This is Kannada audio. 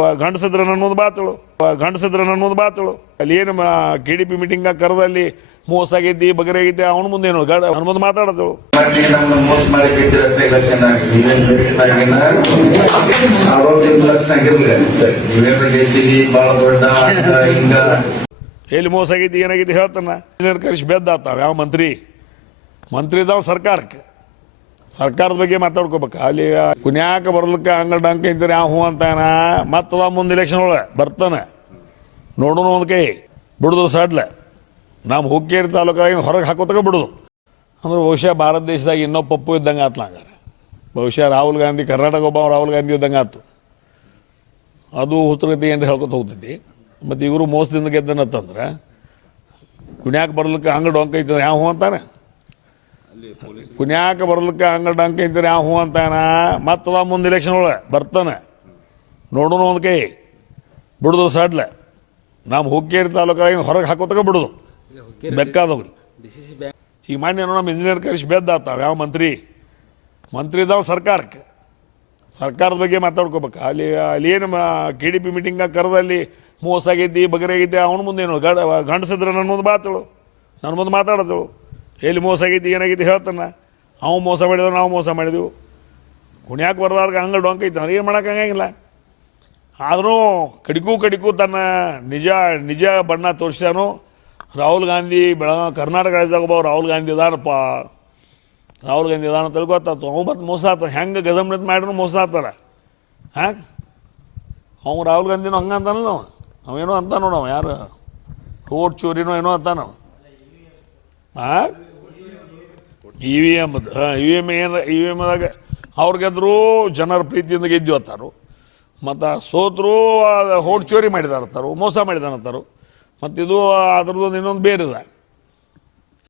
ಗಂಡಸಿದ್ರ ನನ್ನೊಂದು ಬಾತಳು ಅಲ್ಲಿ ಏನು KDP ಮೀಟಿಂಗ್ ಕರೆದಲ್ಲಿ ಮೋಸ ಆಗೈತಿ ಬಗರೆ ಆಗೈತಿ ಅವನ ಮುಂದೆ ಏನು ಅವನ ಮುಂದೆ ಮಾತಾಡೋದು ಮೋಸ ಮಾಡಿ ಬಹಳ ದೊಡ್ಡ ಹಿಂಗ ಎಲ್ಲಿ ಮೋಸ ಆಗೈತಿ ಏನಾಗೈತಿ ಹೇಳ್ತಾನ ಇಂಜಿನಿಯರ್ ಕರೆಸಿ ಬೆದ್ದಾತಾವ ಯಾವ ಮಂತ್ರಿ ಇದಾವ ಸರ್ಕಾರದ ಬಗ್ಗೆ ಮಾತಾಡ್ಕೋಬೇಕು ಅಲ್ಲಿ ಕುನ್ಯಾಕ ಬರ್ಲಿಕ್ಕೆ ಅಂಗಡ ಅಂಕ ಇಂತಾರೆ ಯಾವ ಹೂ ಅಂತಾನ ಮತ್ತದ ಮುಂದೆ ಇಲೆಕ್ಷನ್ ಒಳಗೆ ಬರ್ತಾನೆ ನೋಡೋಣ ಒಂದು ಕೈ ಬಿಡುದು ಸಡ್ಲೆ ನಮ್ಮ ಹುಕ್ಕೇರಿ ತಾಲೂಕಾಗಿ ಹೊರಗೆ ಹಾಕೋತಕ ಬಿಡುದು ಅಂದ್ರೆ ಬಹುಶಃ ಭಾರತ ದೇಶದಾಗ ಇನ್ನೊಬ್ಬ ಪಪ್ಪು ಇದ್ದಂಗೆ ಆತ್ಲ ಹಂಗಾರೆ ಬಹುಶಃ ರಾಹುಲ್ ಗಾಂಧಿ ಕರ್ನಾಟಕ ಒಬ್ಬ ರಾಹುಲ್ ಗಾಂಧಿ ಇದ್ದಂಗೆ ಆತು ಅದು ಹುತ್ತಗತಿ ಏನ್ರಿ ಹೇಳ್ಕೊತ ಹೋಗ್ತೈತಿ ಮತ್ತು ಇವರು ಮೋಸದಿಂದ ಗೆದ್ದನತ್ತಂದ್ರೆ ಕುನ್ಯಾಕ ಬರ್ಲಿಕ್ಕೆ ಅಂಗಡ ಅಂಕ ಐತಂದ್ರೆ ಯಾವ ಹೂ ಅಂತಾನೆ ಕುನ್ಯಾಕ ಬರ್ಲಿಕ್ಕೆ ಅಂಗಡ ಅಂಕ ಇಂತಾರೆ ಯಾವ ಹೂ ಅಂತಾನ ಮತ್ತದ ಮುಂದೆ ಇಲೆಕ್ಷನ್ ಒಳಗೆ ಬರ್ತಾನೆ ನೋಡೋಣ ಒಂದು ಕೈ ಬಿಡುದು ಸಡ್ಲೆ ನಮ್ಮ ಹುಕ್ಕೇರಿ ತಾಲೂಕಾಗಿ ಹೊರಗೆ ಹಾಕೋತಕ ಬಿಡುದು ಬೇಕಾದವ್ರಿ ಈಗ ಮಾನ್ಯ ನಮ್ಮ ಇಂಜಿನಿಯರ್ ಕರೆಸಿ ಬೆದ್ದಾತಾವ ಯಾವ ಮಂತ್ರಿ ಇದಾವ ಸರ್ಕಾರದ ಬಗ್ಗೆ ಮಾತಾಡ್ಕೋಬೇಕು ಅಲ್ಲಿ ಏನು KDP ಮೀಟಿಂಗ್ ಕರೆದಲ್ಲಿ ಮೋಸ ಆಗೈತಿ ಬಗರೆ ಆಗೈತಿ ಅವನ ಮುಂದೆ ಏನು ಗಂಡಸಿದ್ರ ನನ್ನೊಂದು ಬಾತಳು ನನ್ನ ಮುಂದೆ ಮಾತಾಡೋದು ಎಲ್ಲಿ ಮೋಸ ಆಗೈತಿ ಏನಾಗೈತಿ ಹೇಳ್ತಾನ ಅವು ಮೋಸ ಮಾಡಿದ್ರು ನಾವು ಮೋಸ ಮಾಡಿದೆವು ಕುಣ್ಯಾಕೆ ಬರ್ದಾಗ ಅಂಗಡಿ ಡೊಂಕ ಐತೆ ಅವ್ರು ಏನು ಮಾಡೋಕ್ಕಾಗಿಲ್ಲ ಆದರೂ ಕಡಿಕು ತನ್ನ ನಿಜ ಬಣ್ಣ ತೋರಿಸ್ಯಾನು ರಾಹುಲ್ ಗಾಂಧಿ ಕರ್ನಾಟಕ ರಾಜ್ಯದಾಗ ಒಬ್ಬ ರಾಹುಲ್ ಗಾಂಧಿ ಇದಾನಪ್ಪ ತಿಳ್ಕೊತಾತು ಅವು ಮತ್ತು ಮೋಸ ಆತ ಹೆಂಗೆ ಗಜಮ್ನತ್ ಮಾಡ್ರೂ ಮೋಸ ಆತಾರ ಹಾಂ ಅವು ರಾಹುಲ್ ಗಾಂಧಿನೂ ಹಂಗೆ ಅಂತಾನಲ್ಲ ಅವೇನೋ ಅಂತ ನೋಡವ ಯಾರು ಓಟ್ ಚೋರಿನೋ ಏನೋ ಅಂತಾನವ ಹಾಂ EVM ಅವ್ರು ಗೆದ್ರು ಜನರ ಪ್ರೀತಿಯಿಂದ ಗೆದ್ದು ಅಂತಾರು ಮತ್ತು ಸೋತರು ಓಟ್ ಚೋರಿ ಮಾಡಿದಾರಂತಾರು ಮೋಸ ಮಾಡಿದಾರಂತಾರು ಮತ್ತು ಇದು ಅದ್ರದ್ದೊಂದು ಇನ್ನೊಂದು ಬೇರೆ ಇದೆ